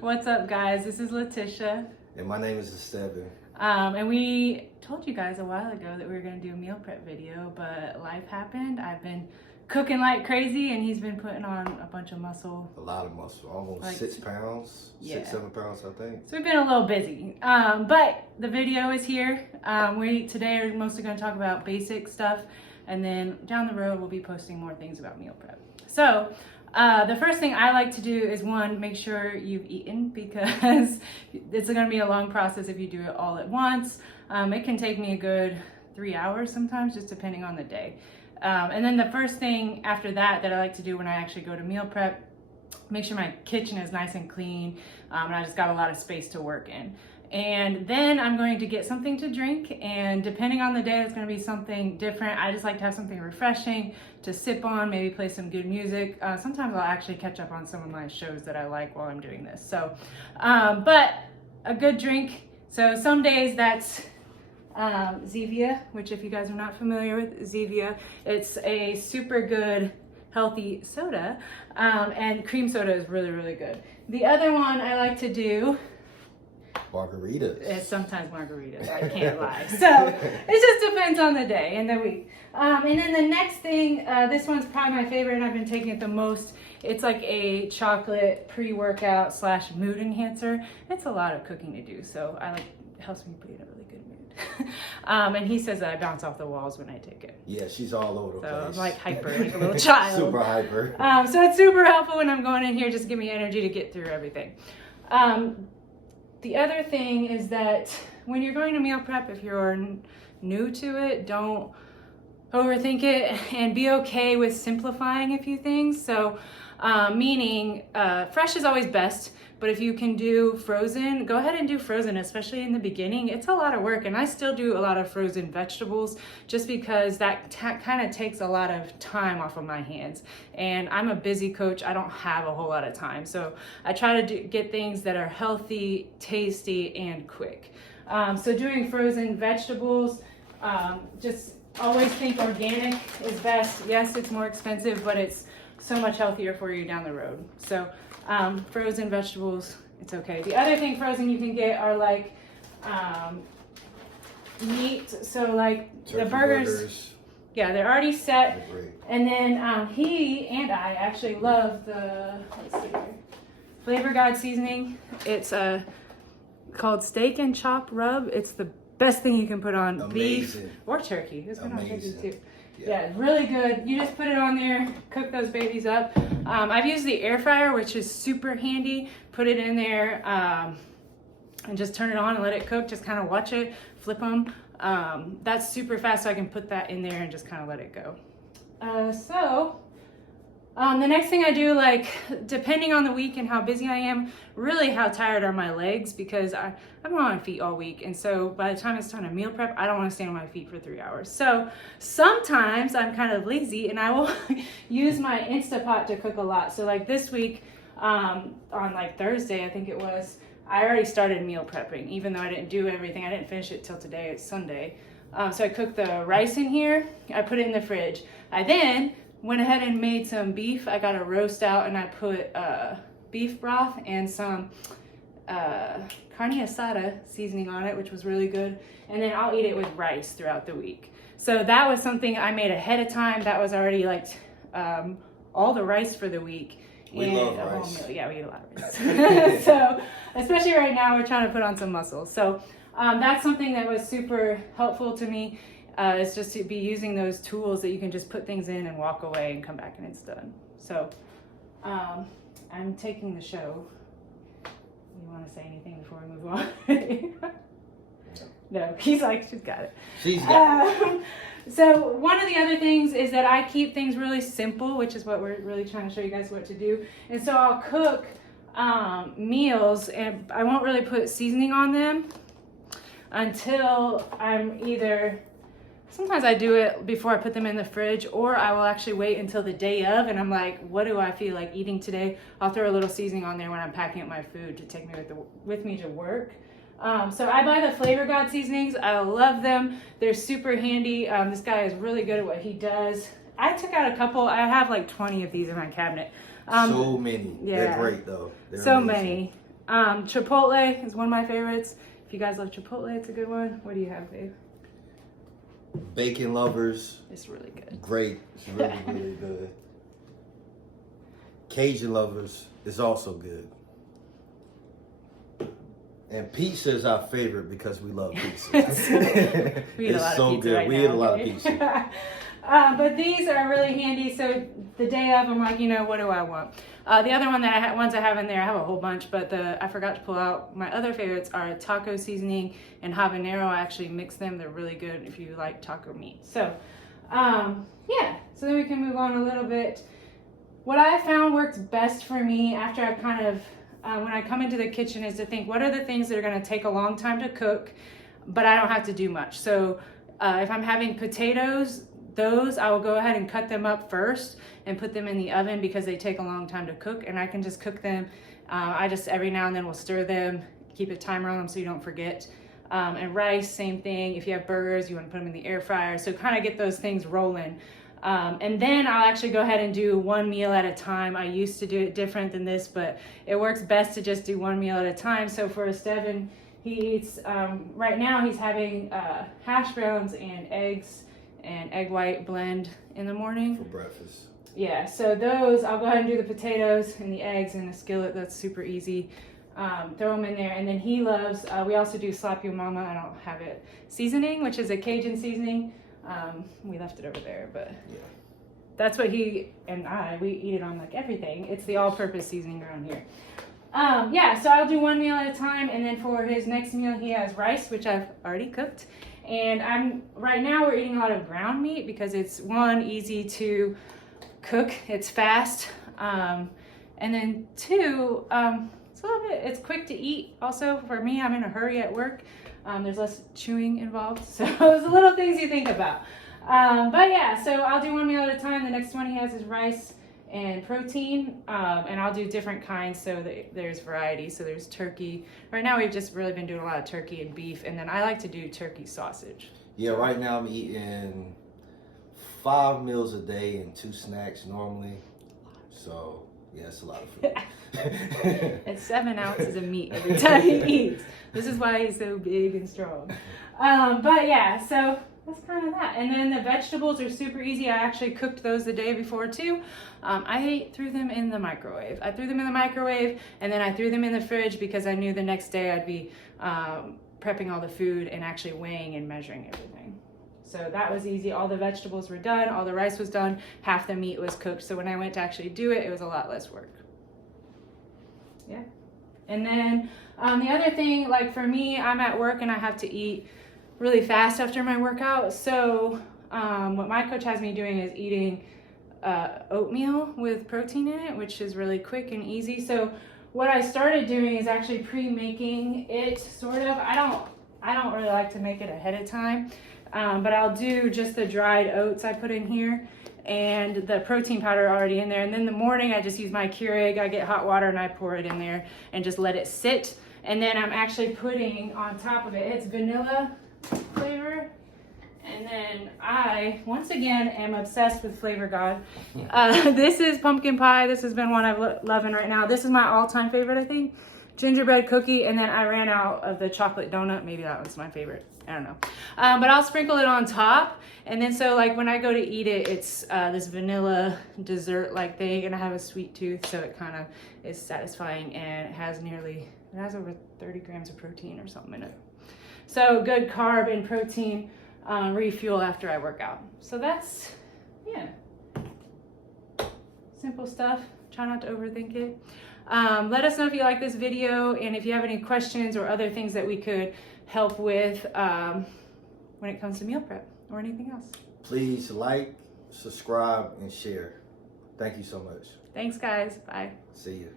What's up, guys? This is LaTisha. And my name is Esteven. And we told you guys a while ago that we were going to do a meal prep video, but life happened. I've been cooking like crazy, and he's been putting on a bunch of muscle. A lot of muscle, almost Like, 6 pounds, yeah. 6, 7 pounds, I think. So we've been a little busy, but the video is here. We today are mostly going to talk about basic stuff, and then down the road we'll be posting more things about meal prep. So the first thing I like to do is, one, make sure you've eaten, because it's going to be a long process if you do it all at once. It can take me a good 3 hours sometimes, just depending on the day. And then the first thing after that I like to do when I actually go to meal prep, make sure my kitchen is nice and clean, and I just got a lot of space to work in. And then I'm going to get something to drink, and depending on the day, it's going to be something different. I just like to have something refreshing to sip on, maybe play some good music. Sometimes I'll actually catch up on some of my shows that I like while I'm doing this. So, but a good drink. So some days that's Zevia, which if you guys are not familiar with Zevia, it's a super good healthy soda, and cream soda is really, really good. The other one I like to do, Margaritas. it's sometimes margaritas, I can't lie. So it just depends on the day and the week. And then the next thing, this one's probably my favorite, and I've been taking it the most. It's like a chocolate pre-workout / mood enhancer. It's a lot of cooking to do, so it helps me be in a really good mood. And he says that I bounce off the walls when I take it. Yeah, she's all over the place. So I'm like hyper, like a little child. Super hyper. So it's super helpful when I'm going in here, just give me energy to get through everything. The other thing is that when you're going to meal prep, if you're new to it, don't overthink it, and be okay with simplifying a few things. So meaning fresh is always best, but if you can do frozen, go ahead and do frozen, especially in the beginning. It's a lot of work, and I still do a lot of frozen vegetables just because that kind of takes a lot of time off of my hands. And I'm a busy coach. I don't have a whole lot of time. So I try to get things that are healthy, tasty, and quick. So doing frozen vegetables, just always think organic is best. Yes, it's more expensive, but it's so much healthier for you down the road. So frozen vegetables, it's okay. The other thing frozen you can get are like meat. So like Turkey the burgers, yeah, they're already set. They're great. And then he and I actually love the, let's see here, Flavor God seasoning. It's called Steak and Chop Rub. It's the best thing you can put on Amazing. beef or turkey. It's good on turkey too. Yeah, really good. You just put it on there, cook those babies up. I've used the air fryer, which is super handy. Put it in there and just turn it on and let it cook. Just kind of watch it, flip them. That's super fast, so I can put that in there and just kind of let it go. The next thing I do, like depending on the week and how busy I am, really how tired are my legs, because I've been on my feet all week, and so by the time it's time to meal prep, I don't want to stand on my feet for 3 hours. So sometimes I'm kind of lazy and I will use my Instapot to cook a lot. So like this week, on like Thursday, I think it was, I already started meal prepping, even though I didn't do everything. I didn't finish it till today. It's Sunday. So I cooked the rice in here. I put it in the fridge. I then went ahead and made some beef. I got a roast out, and I put beef broth and some carne asada seasoning on it, which was really good. And then I'll eat it with rice throughout the week. So that was something I made ahead of time. That was already like all the rice for the week. We love rice. Yeah, we eat a lot of rice. So especially right now, we're trying to put on some muscle. So that's something that was super helpful to me. Is just to be using those tools that you can just put things in and walk away and come back and it's done. So I'm taking the show. You want to say anything before we move on? No, he's like, she's got it. She's got it. So one of the other things is that I keep things really simple, which is what we're really trying to show you guys what to do. And so I'll cook meals, and I won't really put seasoning on them until I'm either, sometimes I do it before I put them in the fridge, or I will actually wait until the day of, and I'm like, what do I feel like eating today? I'll throw a little seasoning on there when I'm packing up my food to take me with me to work. So I buy the Flavor God seasonings. I love them. They're super handy. This guy is really good at what he does. I took out a couple. I have like 20 of these in my cabinet. So many. Yeah. They're great though. They're So amazing. many. Chipotle is one of my favorites. If you guys love Chipotle, it's a good one. What do you have, babe? Bacon lovers. It's really good. Great. It's really, really good. Cajun lovers is also good. And pizza is our favorite because we love pizza. We eat a lot so of pizza good. right We now. eat a lot of okay? pizza. But these are really handy. So the day of, I'm like, what do I want? The other ones I have in there, I have a whole bunch, but I forgot to pull out. My other favorites are taco seasoning and habanero. I actually mix them. They're really good if you like taco meat. So, yeah. So then we can move on a little bit. What I found works best for me after I've kind of, when I come into the kitchen, is to think, what are the things that are going to take a long time to cook, but I don't have to do much. So if I'm having potatoes, those I will go ahead and cut them up first and put them in the oven because they take a long time to cook, and I can just cook them. I just every now and then will stir them, keep a timer on them so you don't forget. And rice, same thing. If you have burgers, you want to put them in the air fryer. So kind of get those things rolling. And then I'll actually go ahead and do one meal at a time. I used to do it different than this, but it works best to just do one meal at a time. So for Esteven, he eats, right now he's having hash browns and eggs and egg white blend in the morning. For breakfast. Yeah, so those, I'll go ahead and do the potatoes and the eggs in a skillet. That's super easy. Throw them in there. And then he loves, we also do Slap Your Mama. I don't have it. Seasoning, which is a Cajun seasoning. We left it over there, but yeah, that's what he and we eat it on like everything. It's the all-purpose seasoning around here. Yeah, so I'll do one meal at a time, and then for his next meal he has rice, which I've already cooked. And right now we're eating a lot of ground meat because it's one, easy to cook, it's fast, and then two, it's quick to eat. Also for me, I'm in a hurry at work. There's less chewing involved, so there's the little things you think about. But yeah, so I'll do one meal at a time. The next one he has is rice and protein, and I'll do different kinds so that there's variety. So there's turkey. Right now we've just really been doing a lot of turkey and beef, and then I like to do turkey sausage. Yeah, right now I'm eating 5 meals a day and 2 snacks normally. So yeah, it's a lot of food. It's 7 ounces of meat every time he eats. This is why he's so big and strong. But yeah, so that's kind of that. And then the vegetables are super easy. I actually cooked those the day before too. I threw them in the microwave. And then I threw them in the fridge because I knew the next day I'd be prepping all the food and actually weighing and measuring everything. So that was easy. All the vegetables were done. All the rice was done. Half the meat was cooked. So when I went to actually do it, it was a lot less work. Yeah. And then the other thing, like for me, I'm at work and I have to eat really fast after my workout. So what my coach has me doing is eating oatmeal with protein in it, which is really quick and easy. So what I started doing is actually pre-making it, sort of. I don't really like to make it ahead of time, but I'll do just the dried oats I put in here and the protein powder already in there. And then in the morning, I just use my Keurig. I get hot water and I pour it in there and just let it sit. And then I'm actually putting on top of it, it's vanilla flavor. And then I, once again, am obsessed with Flavor God. This is pumpkin pie. This has been one I'm loving right now. This is my all-time favorite, I think. Gingerbread cookie, and then I ran out of the chocolate donut. Maybe that one's my favorite. I don't know. But I'll sprinkle it on top. And then so like when I go to eat it, it's this vanilla dessert-like thing, and I have a sweet tooth, so it kind of is satisfying, and it has over 30 grams of protein or something in it. So good carb and protein refuel after I work out. So that's, yeah, simple stuff. Try not to overthink it. Let us know if you like this video, and if you have any questions or other things that we could help with when it comes to meal prep or anything else. Please like, subscribe, and share. Thank you so much. Thanks, guys. Bye. See you.